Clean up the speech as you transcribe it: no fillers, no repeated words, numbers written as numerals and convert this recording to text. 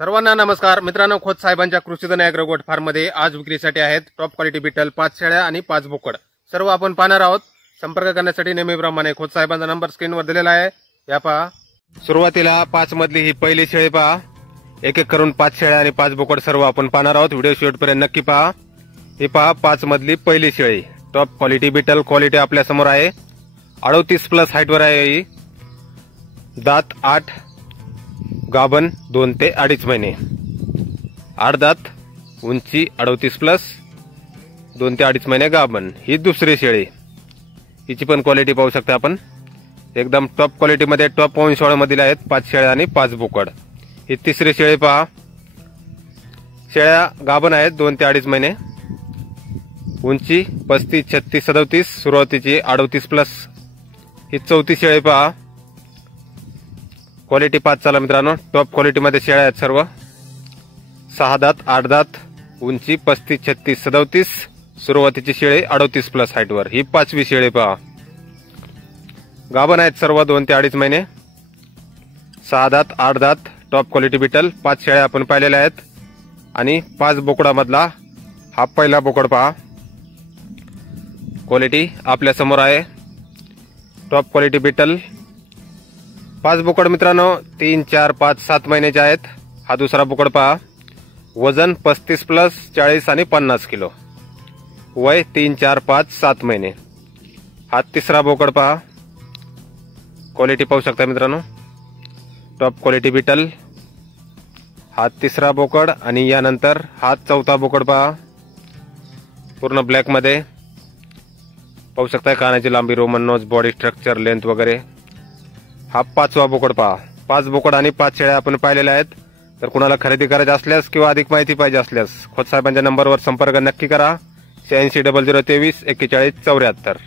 सर्वांना नमस्कार मित्रांनो, खोत साहेबांच्या कृषीधन ॲग्रो गोट फार्म मध्ये आज विक्रीसाठी आहेत टॉप क्वालिटी बिटल 5 शेळ्या आणि 5 बोकड सर्व आपण पाहणार आहोत। संपर्क करण्यासाठी नेहमीप्रमाणे खोत साहेबांचा नंबर स्क्रीनवर दिलेला आहे। या पहा, सुरुवातीला 5 मधली ही पहिली शेळी पहा। एक एक करून 5 शेळ्या आणि 5 बोकड सर्व आपण पाहणार आहोत। व्हिडिओ शेवटपर्यंत नक्की पहा। ही पहा 5 मधली पहिली शेळी, टॉप क्वालिटी बिटल क्वालिटी आपल्या समोर आहे। 38 प्लस हाईट वर आहे ही। दात 8, गाभण 2 ते 2.5 महिने, 8 दात, उंची 38 प्लस, 2 ते 2.5 महिने गाभण। ही दुसरी शेळी, हिची पण क्वालिटी पाहू शकता आपण, एकदम टॉप क्वालिटी मध्ये टॉप वंशावळीमधील आहेत 5 शेळ्या आणि 5 बोकड। ही तिसरी शेळी पहा, शेळ्या गाभण आहेत 2 ते 2.5 महिने, उंची 35, 36, 37, सुरुवातीची 38 प्लस। ही चौथी शेळी पहा, क्वालिटी 5 चला मित्रांनो, टॉप क्वालिटी मध्ये शेळ्या आहेत सर्व। 6 दात, 8 दात, उंची 35, 36, 37, सुरुवातीची शेळी 38 प्लस हाईट वर। ही 5वी शेळी पहा, गाभण आहेत सर्व 2 ते 2.5 महिने, 6 दात, 8 दात, टॉप क्वालिटी बिटल 5 शेळ्या आपण पाहिलेल्या आहेत। आणि 5 बोकडामधला हा पहिला बोकड पहा, क्वालिटी आपल्या समोर आहे, टॉप क्वालिटी बिटल 5 बोकड मित्रांनो 3, 4, 5, 7 महिन्याचे आहेत। हा दुसरा बोकड पहा, वजन 35 प्लस, 40 आणि 50 किलो, वय 3, 4, 5, 7 महिने। हा तिसरा बोकड पहा, क्वालिटी पाहू शकता मित्रांनो, टॉप क्वालिटी बिटल हा तिसरा बोकड। आणि यानंतर हा चौथा बोकड पहा, पूर्ण ब्लॅक मध्ये पाहू शकता, कानाची लांबी, Roman nose, body structure, length वगैरे। हा 5वा बोकड पहा। 5 बोकड आणि 5 शेळ्या आपण पाहिलेल्या आहेत। तर कुणाला खरेदी करायची असल्यास किंवा अधिक माहिती पाहिजे असल्यास खोत साहेबांच्या नंबरवर संपर्क नक्की करा। 860023 4174।